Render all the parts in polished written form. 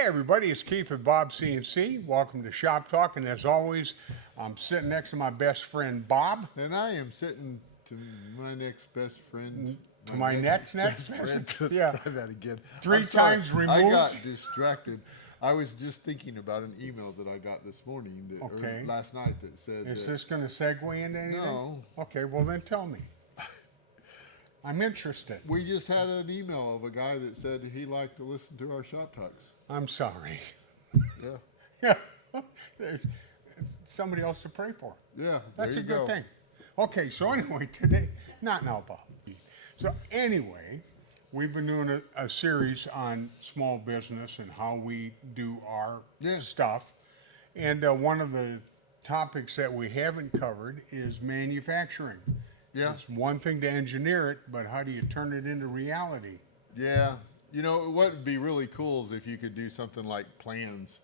Hey everybody, it's Keith with Bob CNC. Welcome to Shop Talk, and as always, I'm sitting next to my best friend Bob. And I am sitting to my next best friend. To my next best friend. Let's Yeah. try that again. Three I'm sorry, times removed. I got distracted. I was just thinking about an email that I got this morning, that, Okay. or last night, that said Is that, this going to segue into anything? No. Okay, well then tell me. I'm interested. we just had an email of a guy that said he liked to listen to our Shop Talks. I'm sorry. Yeah. Yeah. It's somebody else to pray for. Yeah. That's there a you good go. thing. Okay, so anyway, today, not now, Bob. So anyway, we've been doing a series on small business and how we do our Yeah. stuff. And one of the topics that we haven't covered is manufacturing. Yeah. It's one thing to engineer it, but how do you turn it into reality? Yeah. You know, what would be really cool is if you could do something like plans,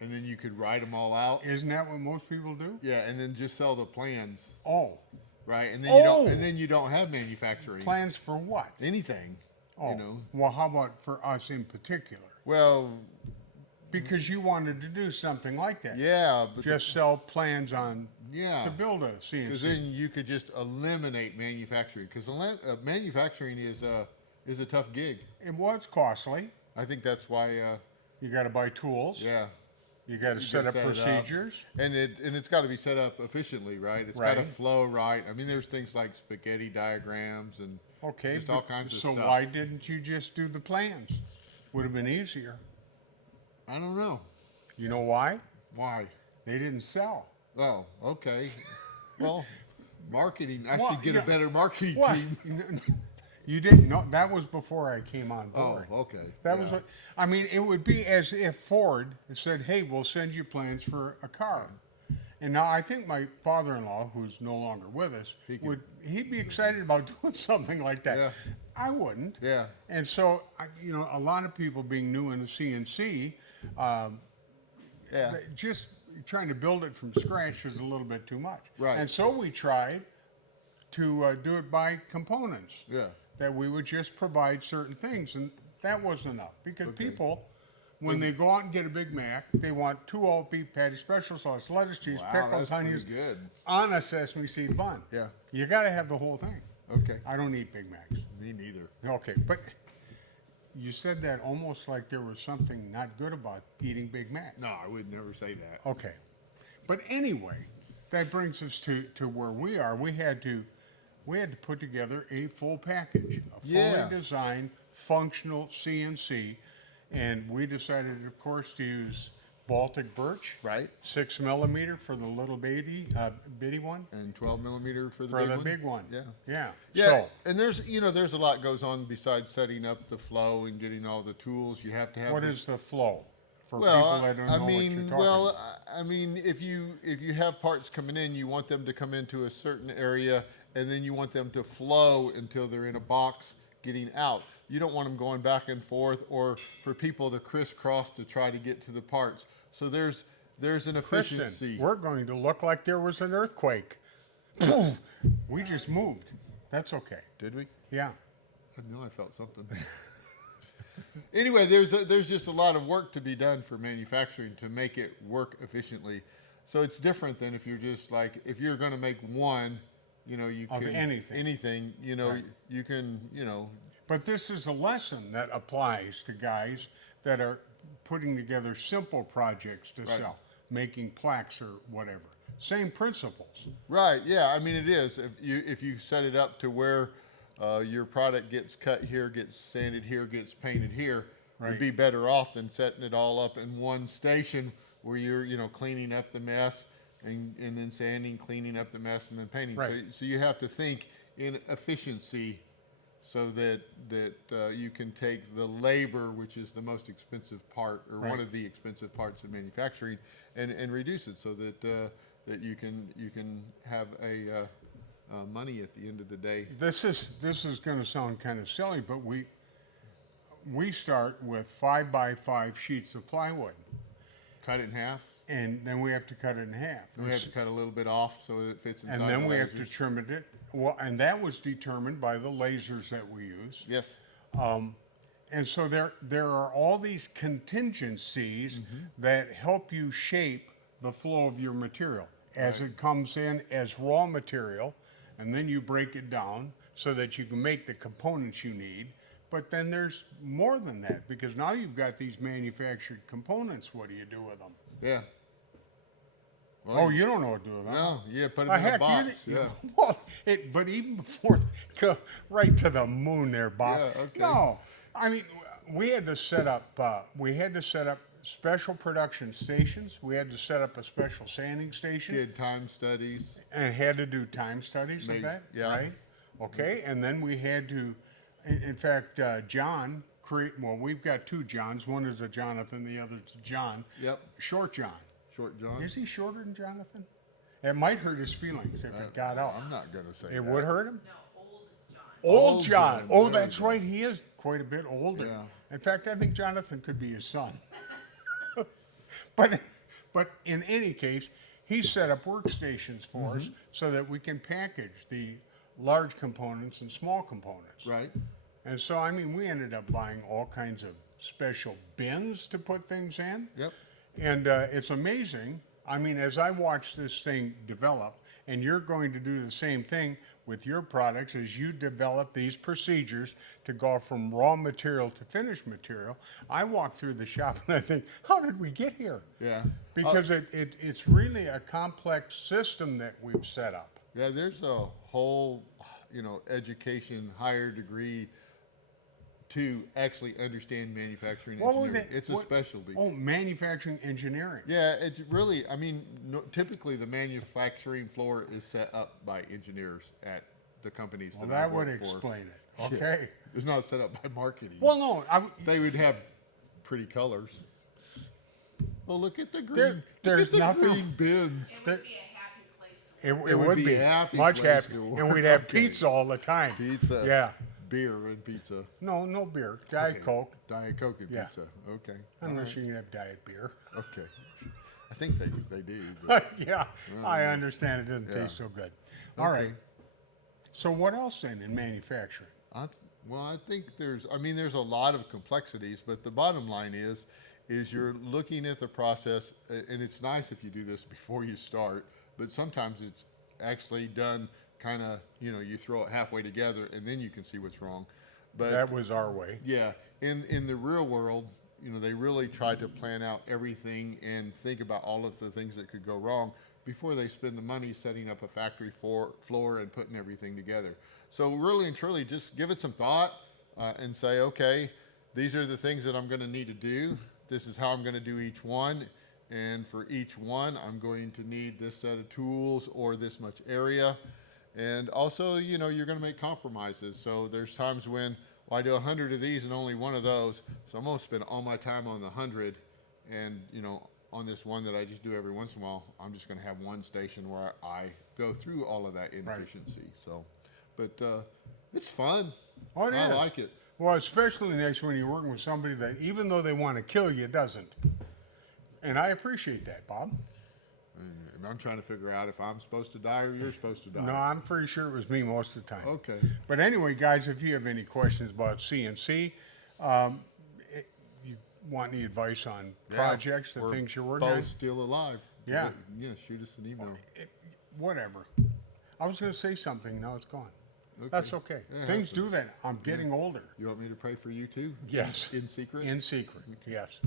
and then you could write them all out. Isn't that what most people do? Yeah, and then just sell the plans. Oh, Right, and then you Oh! don't, and then you don't have manufacturing. plans for what? Anything. Oh, You know. well, how about for us in particular? Well, Because you wanted to do something like that. yeah, but Just sell plans on yeah, to build a because CNC. then you could just eliminate manufacturing. Because manufacturing is a tough gig. It was costly. I think that's why. You got to buy tools. Yeah, You got to You set gotta up set it up. procedures. and it's got to be set up efficiently, right? It's got to Right. flow right. I mean, there's things like spaghetti diagrams and Okay. just all kinds of so stuff. why didn't you just do the plans? Would have been easier. I don't know You know why? why. They didn't sell. Oh, okay. Well, marketing. I Well, should get yeah. a better marketing What? team. You didn't know. That was before I came on Oh, board. okay. That yeah. was what, I mean, it would be as if Ford said, hey, we'll send you plans for a car. And now I think my father-in-law, who's no longer with us, he'd be excited about doing something like that. Yeah. I wouldn't. Yeah. And so, a lot of people being new in the CNC, Yeah. just trying to build it from scratch is a little bit too much. Right. And so we tried to do it by components. Yeah. That we would just provide certain things, and that wasn't enough because Okay. people, when they go out and get a Big Mac, they want 2 all beef patties, special sauce, lettuce, cheese, Wow, pickles, that's pretty onions, good. on a sesame seed bun. Yeah. You got to have the whole thing. Okay. I don't eat Big Macs. Me neither. Okay, but you said that almost like there was something not good about eating Big Mac. No, I would never say that. Okay, but anyway, that brings us to where we are. We had to put together a full package, a fully Yeah. designed, functional CNC, and we decided, of course, to use Baltic birch, Right. 6 millimeter for the little bitty one, And 12 millimeter for the for big the one. big one. Yeah. Yeah. Yeah. So, And there's a lot goes on besides setting up the flow and getting all the tools. You have to have. what the, is the flow for well, people that don't know I what you're mean, talking well, about? I mean, if you have parts coming in, you want them to come into a certain area, and then you want them to flow until they're in a box getting out. You don't want them going back and forth, or for people to crisscross to try to get to the parts. So there's an efficiency. Kristen, we're going to look like there was an earthquake. We just moved. That's okay. Did we? Yeah. I know I felt something. Anyway, there's just a lot of work to be done for manufacturing to make it work efficiently. So it's different than if you're just like, if you're going to make one, you Of can anything. Right. you can, But this is a lesson that applies to guys that are putting together simple projects to Right. sell, making plaques or whatever. Same principles. right? Yeah, I mean it is. If you set it up to where your product gets cut here, gets sanded here, gets painted here, Right. you'd be better off than setting it all up in one station where you're cleaning up the mess and then sanding, cleaning up the mess, and then painting. Right. So you have to think in efficiency, so that you can take the labor, which is the most expensive part, or Right. one of the expensive parts of manufacturing, and reduce it so that you can have a money at the end of the day. This is going to sound kind of silly, but we start with 5x5 sheets of plywood, Cut it in half. and then we have to cut it in half. And we have to cut a little bit off so that it fits inside. And then the we have to lasers. trim it. Well, and that was determined by the lasers that we use. Yes. And so there are all these contingencies that help you shape the flow of your material as it comes in as raw material, and then you break it down so that you can make the components you need. But then there's more than that, because now you've got these manufactured components. What do you do with them? Yeah. Well, Oh, you don't know what to do with them. No, yeah, put Ah, them in a heck, box. you- Yeah. Well, but even before, go right to the moon there, Bob. Yeah, okay. No, I mean, we had to set up, special production stations. We had to set up a special sanding station, Did time studies. and had to do time studies of Made- that, yeah. right? Okay, and then we had to, in fact, John well, we've got two Johns. One is a Jonathan, the other's John. Yep. Short John. Short John. Is he shorter than Jonathan? It might hurt his feelings if it got out. I'm not gonna say It that. would hurt him? No, old John. Old Old John. John, Oh, there that's you go. right. He is quite a bit older. Yeah. In fact, I think Jonathan could be his son. But in any case, he set up workstations for us so that we can package the large components and small components. Right. And so, I mean, we ended up buying all kinds of special bins to put things in. Yep. And it's amazing. I mean, as I watch this thing develop, and you're going to do the same thing with your products as you develop these procedures to go from raw material to finished material, I walk through the shop and I think, how did we get here? Yeah. Because it's really a complex system that we've set up. Yeah, there's a whole, education, higher degree to actually understand manufacturing What was engineering. it- It's a what- specialty. Oh, manufacturing engineering. Yeah, it's really, no, typically the manufacturing floor is set up by engineers at the companies Well, that that I've would worked for. explain it. Yeah. Okay. It's not set up by marketing. Well, no, They would have pretty colors. Well, look at the green. There- look there's at the nothing- green bins. It would be a happy place to it, work. it would be a happy much place happy, to and work. we'd have Okay. pizza all the time. Pizza. Yeah. Beer and pizza. No beer. Diet Okay. Coke. Diet Coke and Yeah. pizza. Okay. Unless you can have diet beer. Okay. I think they do. But, Yeah, I understand it doesn't Yeah. taste so good. All right. Okay. So what else then in manufacturing? I think there's a lot of complexities, but the bottom line is you're looking at the process, and it's nice if you do this before you start, but sometimes it's actually done kind of, you throw it halfway together and then you can see what's wrong. But That was our way. yeah, in the real world, they really try to plan out everything and think about all of the things that could go wrong before they spend the money setting up a factory floor and putting everything together. So really and truly, just give it some thought and say, okay, these are the things that I'm going to need to do. This is how I'm going to do each one. And for each one, I'm going to need this set of tools or this much area. And also, you're going to make compromises. So there's times when, well, I do 100 of these and only one of those. So I'm going to spend all my time on the 100. And, on this one that I just do every once in a while, I'm just going to have one station where I go through all of that inefficiency. So, but it's fun. Oh, it I is. like it. Well, especially next when you're working with somebody that, even though they want to kill you, doesn't. And I appreciate that, Bob. And I'm trying to figure out if I'm supposed to die or you're supposed to die. No, I'm pretty sure it was me most of the time. Okay. But anyway, guys, if you have any questions about CNC, you want any advice on projects, the We're things you're working on, both still alive. Yeah. Yeah, shoot us an email. whatever. I was going to say something, now it's gone. Okay. That's okay. It Things happens. do that. I'm getting older. You want me to pray for you too? Yes. In secret? In secret, yes.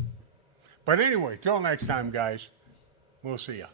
But anyway, till next time, guys, we'll see ya.